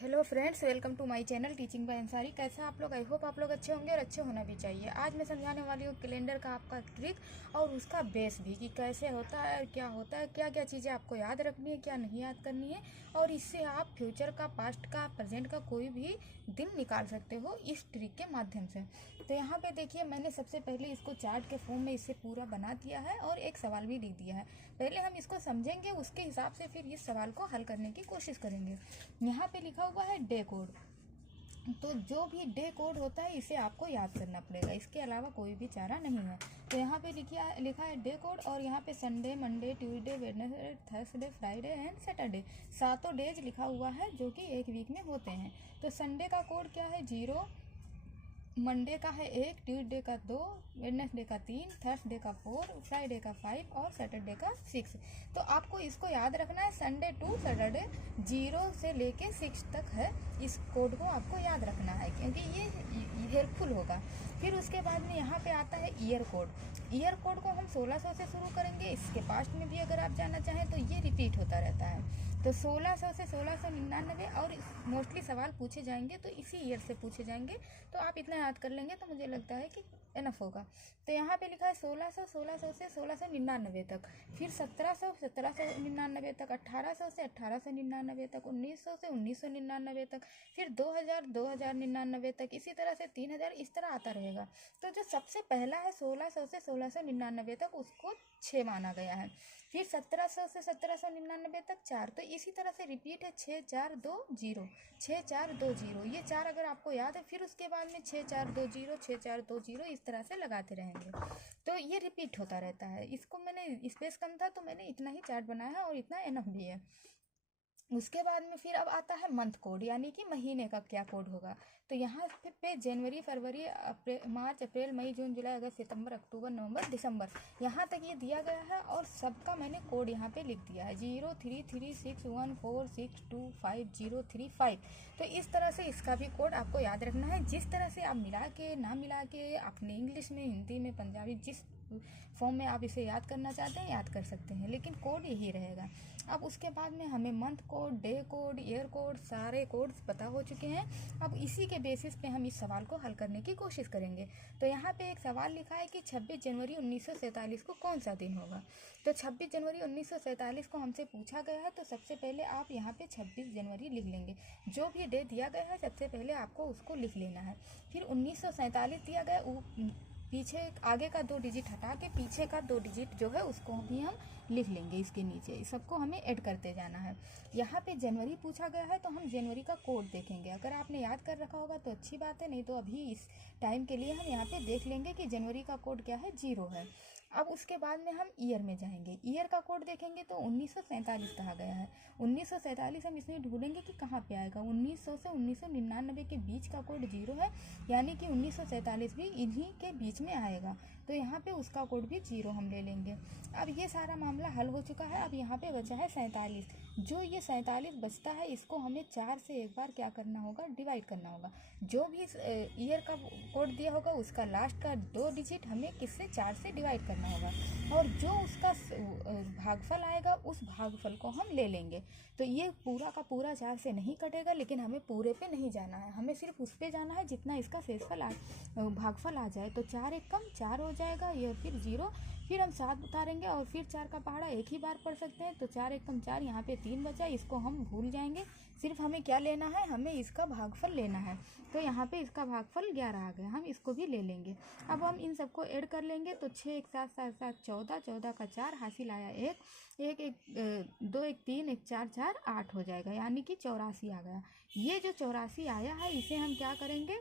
Hello friends, welcome to my channel teaching by Ansari. कैसे आप लोग? आई होप आप लोग अच्छे होंगे और अच्छे होना भी चाहिए। आज मैं समझाने वाली हूँ कैलेंडर का आपका ट्रिक और उसका बेस भी कि कैसे होता है, क्या होता है, क्या क्या चीज़ें आपको याद रखनी है, क्या नहीं याद करनी है, और इससे आप फ्यूचर का, पास्ट का, प्रेजेंट का कोई भी दिन निकाल सकते हो इस ट्रिक के माध्यम से। तो यहाँ पे देखिए, मैंने सबसे पहले इसको चार्ट के फॉर्म में इसे पूरा बना दिया है और एक सवाल भी लिख दिया है। पहले हम इसको समझेंगे, उसके हिसाब से फिर इस सवाल को हल करने की कोशिश करेंगे। यहाँ पे लिखा हुआ है डे कोड। तो जो भी डे कोड होता है इसे आपको याद करना पड़ेगा, इसके अलावा कोई भी चारा नहीं है। तो यहाँ पे लिखा है डे कोड, और यहाँ पे Sunday, Monday, Tuesday, Wednesday, Thursday, Friday and Saturday, सातों डेज लिखा हुआ है जो कि एक वीक में होते हैं। तो संडे का कोड क्या है? 0, मंडे का है 1, ट्यूसडे का 2, वेडनेसडे का 3, थर्सडे का 4, फ्राइडे का 5 और सैटरडे का 6। तो आपको इसको याद रखना है, संडे टू सैटरडे 0 से लेके 6 तक है। इस कोड को आपको याद रखना है क्योंकि ये हेल्पफुल होगा। फिर उसके बाद में यहाँ पे आता है ईयर कोड। ईयर कोड को हम 1600 से शुरू करेंगे। इसके पास्ट में भी अगर आप जाना चाहें तो ये रिपीट होता रहता है। तो 1600 से 1699, और मोस्टली सवाल पूछे जाएंगे तो इसी ईयर से पूछे जाएंगे। तो आप इतना याद कर लेंगे तो मुझे लगता है कि एनफ होगा। तो यहाँ पे लिखा है 1600 से 1699 तक, फिर 1799 तक, 1800 से 1899 तक, 1900 से 1999 तक, फिर 2099 तक, इसी तरह से 3000, इस तरह आता रहेगा। तो जो सबसे पहला है 1600 से 1699 तक, उसको 6 माना गया है। फिर 1700 से 1799 तक 4। तो इसी तरह से रिपीट है 6420, 6420, ये 4 अगर आपको याद है। फिर उसके बाद में 6420, 6420, इस तरह से लगाते रहेंगे। तो ये रिपीट होता रहता है। इसको मैंने स्पेस कम था तो मैंने इतना ही चार्ट बनाया है और इतना एनफ भी है। उसके बाद में फिर अब आता है मंथ कोड, यानी कि महीने का क्या कोड होगा। तो यहाँ पे जनवरी, फरवरी, मार्च, अप्रैल, मई, जून, जुलाई, अगस्त, सितंबर, अक्टूबर, नवंबर, दिसंबर, यहाँ तक ये दिया गया है। और सबका मैंने कोड यहाँ पे लिख दिया है, 033614625035। तो इस तरह से इसका भी कोड आपको याद रखना है। जिस तरह से आप मिला के, ना मिला के, अपने इंग्लिश में, हिंदी में, पंजाबी, जिस फॉर्म में आप इसे याद करना चाहते हैं याद कर सकते हैं, लेकिन कोड यही रहेगा। अब उसके बाद में हमें month code, day code, year code, सारे कोड्स पता हो चुके हैं। अब इसी के बेसिस पे हम इस सवाल को हल करने की कोशिश करेंगे। तो यहाँ पे एक सवाल लिखा है कि 26 जनवरी 1947 को कौन सा दिन होगा। तो 26 जनवरी 1947 को हमसे पूछा गया है। तो सबसे पहले आप यहाँ पे 26 जनवरी लिख लेंगे। जो भी डे दिया गया है सबसे पहले आपको उसको लिख लेना है। फिर 1947 दिया गया, पीछे आगे का 2 डिजिट हटा के पीछे का 2 डिजिट जो है उसको भी हम लिख लेंगे इसके नीचे। सबको हमें ऐड करते जाना है। यहाँ पे जनवरी पूछा गया है तो हम जनवरी का कोड देखेंगे। अगर आपने याद कर रखा होगा तो अच्छी बात है, नहीं तो अभी इस टाइम के लिए हम यहाँ पे देख लेंगे कि जनवरी का कोड क्या है, 0 है। अब उसके बाद में हम ईयर में जाएंगे। ईयर का कोड देखेंगे तो 1947 कहा गया है। 1947 हम इसमें ढूंढेंगे कि कहाँ पे आएगा। 1900 से 1999 के बीच का कोड 0 है, यानी कि 1947 भी इन्हीं के बीच में आएगा। तो यहाँ पे उसका कोड भी 0 हम ले लेंगे। अब ये सारा मामला हल हो चुका है। अब यहाँ पे बचा है 47। जो ये 47 बचता है इसको हमें 4 से एक बार क्या करना होगा, डिवाइड करना होगा। जो भी ईयर का कोड दिया होगा उसका लास्ट का 2 डिजिट हमें किससे, 4 से डिवाइड करना होगा, और जो उसका भागफल आएगा उस भागफल को हम ले लेंगे। तो ये पूरा का पूरा 4 से नहीं कटेगा, लेकिन हमें पूरे पे नहीं जाना है, हमें सिर्फ उस पे जाना है जितना इसका शेषफल भागफल आ जाए। तो 4 एक कम 4 हो जाएगा, ये फिर 0, फिर हम 7 उतारेंगे और फिर 4 का पहाड़ा एक ही बार पढ़ सकते हैं। तो 4 एक कम 4, यहाँ पे 3 बचा, इसको हम भूल जाएंगे। सिर्फ हमें क्या लेना है, हमें इसका भागफल लेना है। तो यहाँ पे इसका भागफल 11 आ गया, हम इसको भी ले लेंगे। अब हम इन सबको ऐड कर लेंगे। तो 6 एक 7, 7 7 14, 14 का 4, हासिल आया 1, 1 1 2 1 3, 1 4 4 8 हो जाएगा, यानी कि 84 आ गया। ये जो 84 आया है इसे हम क्या करेंगे,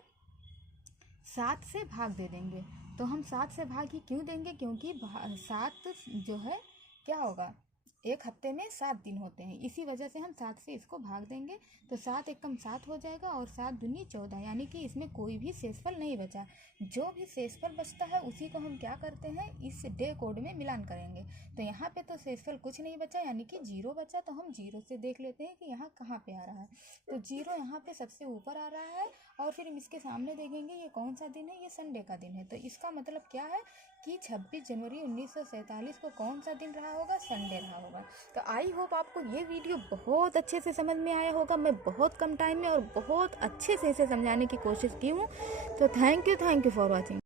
7 से भाग दे देंगे। तो हम 7 से भाग ही क्यों देंगे, क्योंकि 7 जो है क्या होगा, एक हफ्ते में 7 दिन होते हैं, इसी वजह से हम 7 से इसको भाग देंगे। तो 7 एक कम 7 हो जाएगा, और 7 दूनी 14, यानी कि इसमें कोई भी शेषफल नहीं बचा। जो भी शेषफल बचता है उसी को हम क्या करते हैं, इस डे कोड में मिलान करेंगे। तो यहाँ पे तो शेषफल कुछ नहीं बचा, यानी कि 0 बचा। तो हम 0 से देख लेते हैं कि यहाँ कहाँ पे आ रहा है। तो 0 यहाँ पे सबसे ऊपर आ रहा है, और फिर हम इसके सामने देखेंगे ये कौन सा दिन है, ये संडे का दिन है। तो इसका मतलब क्या है कि 26 जनवरी 1947 को कौन सा दिन रहा होगा, संडे रहा होगा। होगा। तो आई होप आपको ये वीडियो बहुत अच्छे से समझ में आया होगा। मैं बहुत कम टाइम में और बहुत अच्छे से इसे समझाने की कोशिश की हूँ। तो थैंक यू फॉर वॉचिंग।